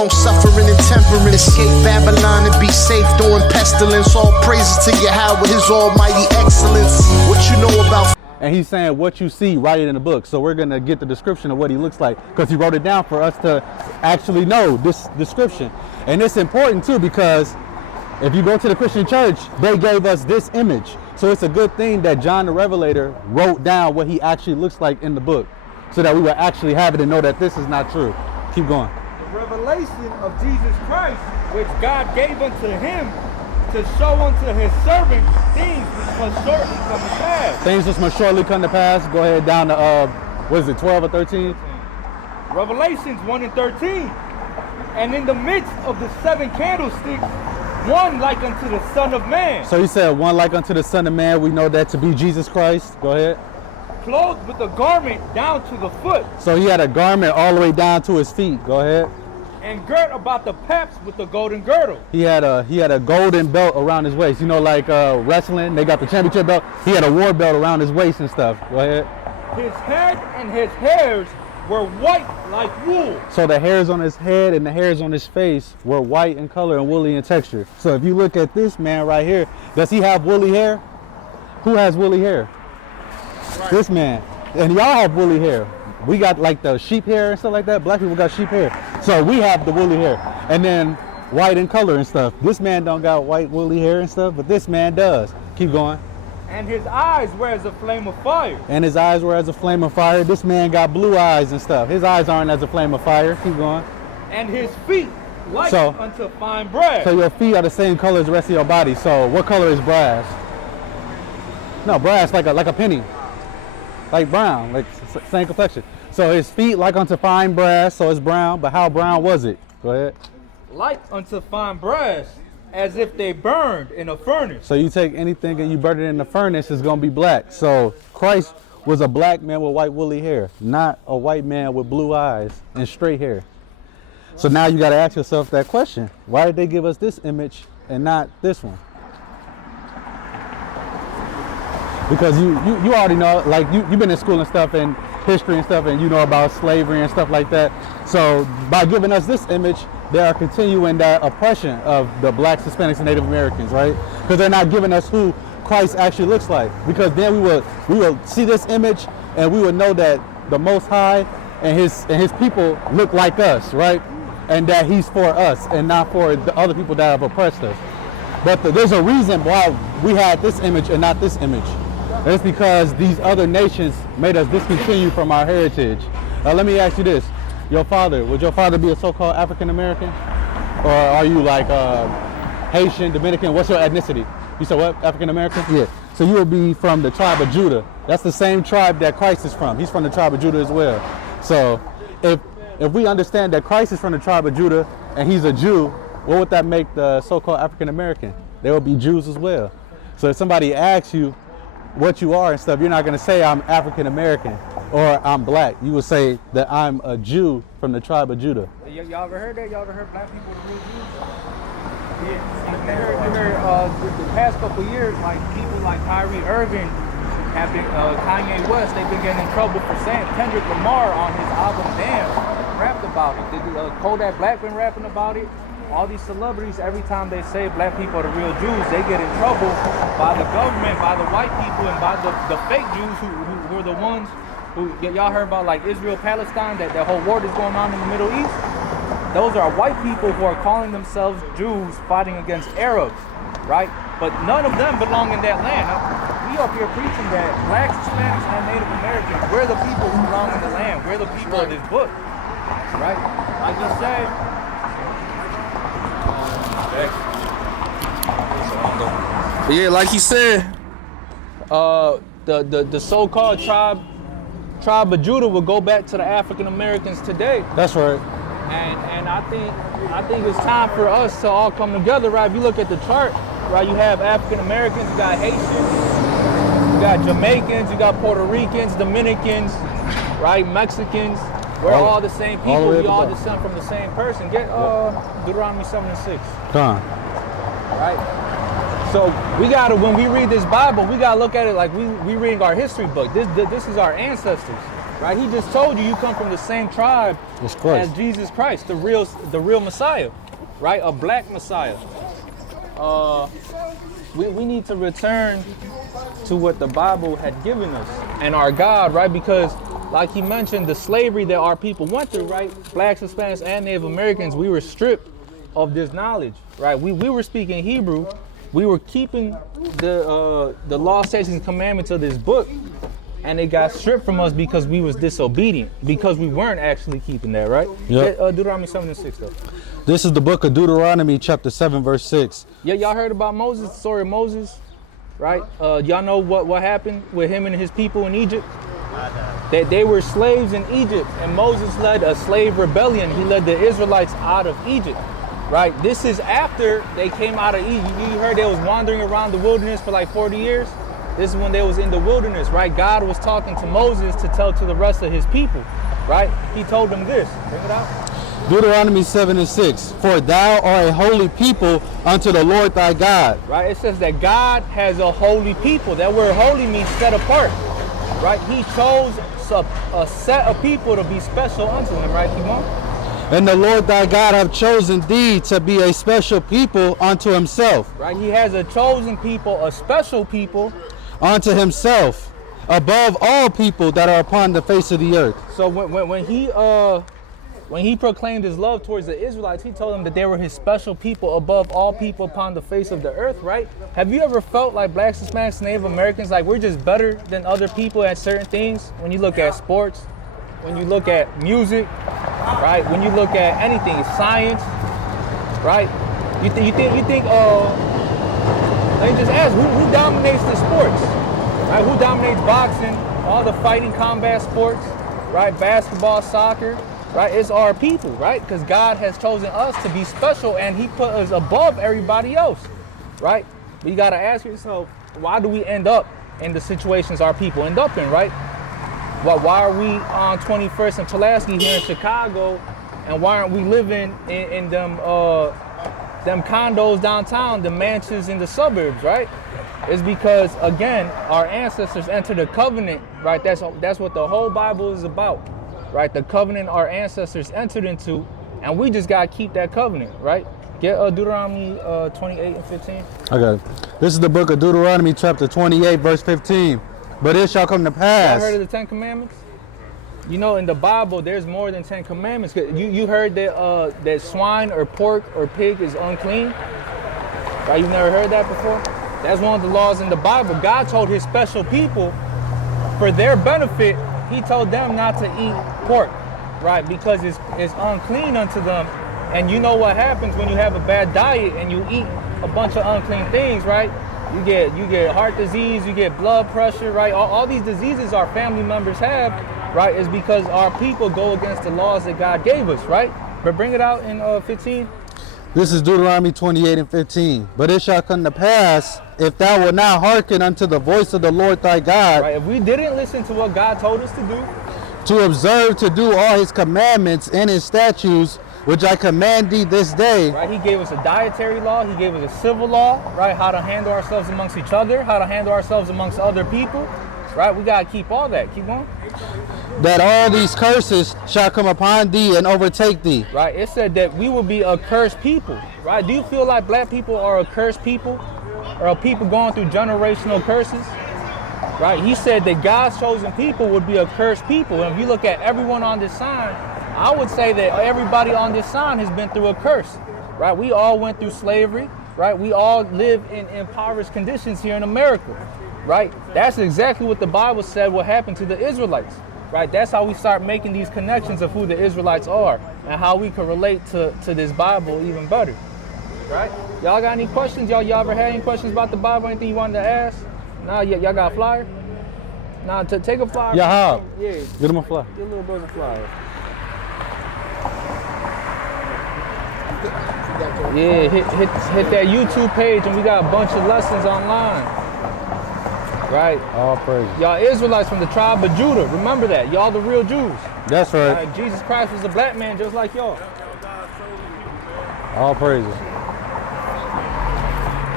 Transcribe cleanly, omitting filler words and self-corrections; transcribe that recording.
long-suffering and temperate. Escape Babylon and be safe during pestilence. All praises to Yahweh, his almighty excellence. What you know about... And he's saying what you see, write it in the book. So we're going to get the description of what he looks like because he wrote it down for us to actually know this description. And it's important too because if you go to the Christian church, they gave us this image. So it's a good thing that John the Revelator wrote down what he actually looks like in the book so that we will actually have it and know that this is not true. Keep going. The revelation of Jesus Christ, which God gave unto him to show unto his servants things which must shortly come to pass. Things which must shortly come to pass. Go ahead down to, what is it, 12 or 13? Revelations 1 and 13. And in the midst of the 7 candlesticks, one like unto the Son of Man. So he said one like unto the Son of Man. We know that to be Jesus Christ. Go ahead. Clothed with a garment down to the foot. So he had a garment all the way down to his feet. Go ahead. And girt about the paps with the golden girdle. He had a golden belt around his waist. You know, like wrestling, they got the championship belt. He had a war belt around his waist and stuff. Go ahead. His head and his hairs were white like wool. So the hairs on his head and the hairs on his face were white in color and woolly in texture. So if you look at this man right here, does he have woolly hair? Who has woolly hair? Right. This man. And y'all have woolly hair. We got like the sheep hair and stuff like that. Black people got sheep hair. So we have the woolly hair. And then white in color and stuff. This man don't got white woolly hair and stuff, but this man does. Keep going. And his eyes were as a flame of fire. And his eyes were as a flame of fire. This man got blue eyes and stuff. His eyes aren't as a flame of fire. Keep going. And his feet like unto fine brass. So your feet are the same color as the rest of your body. So what color is brass? No, brass like a penny. Like brown, like same complexion. So his feet like unto fine brass, so it's brown, but how brown was it? Go ahead. Like unto fine brass, as if they burned in a furnace. So you take anything and you burn it in the furnace, it's gonna be black. So Christ was a black man with white woolly hair, not a white man with blue eyes and straight hair. So now you gotta ask yourself that question. Why did they give us this image and not this one? Because you already know, like you've been in school and stuff and history and stuff, and you know about slavery and stuff like that. So by giving us this image, they are continuing that oppression of the blacks, Hispanics, and Native Americans, right? Because they're not giving us who Christ actually looks like. Because then we will see this image and we would know that the Most High and his people look like us, right? And that he's for us and not for the other people that have oppressed us. But there's a reason why we had this image and not this image. It's because these other nations made us discontinue from our heritage. Let me ask you this. Would your father be a so-called African American? Or are you like Haitian, Dominican? What's your ethnicity? You said what? African American? Yeah. So you would be from the tribe of Judah. That's the same tribe that Christ is from. He's from the tribe of Judah as well. So if we understand that Christ is from the tribe of Judah and he's a Jew, what would that make the so-called African American? They would be Jews as well. So if somebody asks you what you are and stuff, you're not going to say I'm African American or I'm black. You would say that I'm a Jew from the tribe of Judah. Y'all ever heard that? Y'all ever heard black people the real Jews? Yeah. You heard the past couple years, like people like Kyrie Irving have been, Kanye West, they've been getting in trouble for saying Kendrick Lamar on his album Damn rapped about it. Kodak Black been rapping about it. All these celebrities, every time they say black people are the real Jews, they get in trouble by the government, by the white people, and by the fake Jews who are the ones who, y'all heard about like Israel, Palestine, that whole war that's going on in the Middle East? Those are white people who are calling themselves Jews fighting against Arabs, right? But none of them belong in that land. We up here preaching that blacks, Hispanics, and Native Americans, we're the people who belong in the land. We're the people of this book, right? Like you said, but yeah, like he said, the so-called tribe of Judah will go back to the African Americans today. That's right. And I think it's time for us to all come together, right? If you look at the chart, right, you have African Americans, you got Haitians, you got Jamaicans, you got Puerto Ricans, Dominicans, right, Mexicans. We're all the same people. We all descend from the same person. Get Deuteronomy 7 and 6. Done. Right? So we gotta, when we read this Bible, we gotta look at it like we reading our history book. This is our ancestors. right? He just told you come from the same tribe That's Christ. as Jesus Christ, the real Messiah, right? A black Messiah. We need to return to what the Bible had given us and our God, right? Because like he mentioned, the slavery that our people went through, right? Blacks, Hispanics, and Native Americans, we were stripped of this knowledge, right? We were speaking Hebrew. We were keeping the law, statutes, and commandments of this book, and it got stripped from us because we was disobedient, because we weren't actually keeping that, right? Yep. Deuteronomy 7:6 though. This is the book of Deuteronomy, chapter 7, verse 6. Yeah, y'all heard about Moses, the story of Moses, right? Y'all know what happened with him and his people in Egypt? That they were slaves in Egypt, and Moses led a slave rebellion. He led the Israelites out of Egypt, right? This is after they came out of Egypt. You heard they was wandering around the wilderness for like 40 years? This is when they was in the wilderness, right? God was talking to Moses to tell to the rest of his people, right? He told them this. Bring it out. Deuteronomy 7 and 6. For thou art a holy people unto the Lord thy God. Right? It says that God has a holy people. That word holy means set apart, right? He chose a set of people to be special unto him, right? Keep on. And the Lord thy God hath chosen thee to be a special people unto himself. Right? He has a chosen people, a special people. Unto himself, above all people that are upon the face of the earth. So when he proclaimed his love towards the Israelites, he told them that they were his special people above all people upon the face of the earth, right? Have you ever felt like blacks, Hispanics, Native Americans, like we're just better than other people at certain things? When you look at sports, when you look at music, right? When you look at anything, science, right? You think let me just ask, who dominates the sports, right? Who dominates boxing, all the fighting combat sports, right? Basketball, soccer, right? It's our people, right? Because God has chosen us to be special, and he put us above everybody else, right? But you got to ask yourself, why do we end up in the situations our people end up in, right? Why are we on 21st and Pulaski here in Chicago, and why aren't we living in them condos downtown, the mansions in the suburbs, right? It's because, again, our ancestors entered a covenant, right? That's what the whole Bible is about, right? The covenant our ancestors entered into, and we just got to keep that covenant, right? Get Deuteronomy 28 and 15. I got it. This is the book of Deuteronomy, chapter 28, verse 15. But it shall come to pass. You heard of the 10 Commandments? You know, in the Bible, there's more than 10 commandments. You heard that that swine or pork or pig is unclean? Right? You've never heard that before? That's one of the laws in the Bible. God told his special people, for their benefit, he told them not to eat pork, right? Because it's unclean unto them. And you know what happens when you have a bad diet and you eat a bunch of unclean things, right? You get heart disease, you get blood pressure, right? All these diseases our family members have, right, is because our people go against the laws that God gave us, right? But bring it out in 15. This is Deuteronomy 28 and 15. But it shall come to pass, if thou wilt not hearken unto the voice of the Lord thy God, right, if we didn't listen to what God told us to do, to observe to do all his commandments and his statutes, which I command thee this day. Right, he gave us a dietary law, he gave us a civil law, right, how to handle ourselves amongst each other, how to handle ourselves amongst other people, right? We got to keep all that. Keep going. That all these curses shall come upon thee and overtake thee. Right, it said that we will be a cursed people, right? Do you feel like black people are a cursed people, or are people going through generational curses? Right, he said that God's chosen people would be a cursed people. And if you look at everyone on this sign, I would say that everybody on this sign has been through a curse, right? We all went through slavery, right? We all live in impoverished conditions here in America, right? That's exactly what the Bible said what happened to the Israelites, right? That's how we start making these connections of who the Israelites are and how we can relate to this Bible even better, right? Y'all got any questions? Y'all ever had any questions about the Bible? Anything you wanted to ask? Nah, y'all got a flyer? Nah, take a flyer. Yeah, Yeah. get him a flyer. Get a little bit of flyer. Yeah, hit that YouTube page, and we got a bunch of lessons online. Right? All praise. Y'all Israelites from the tribe of Judah. Remember that. Y'all the real Jews. That's right. Jesus Christ was a black man just like y'all. All praises.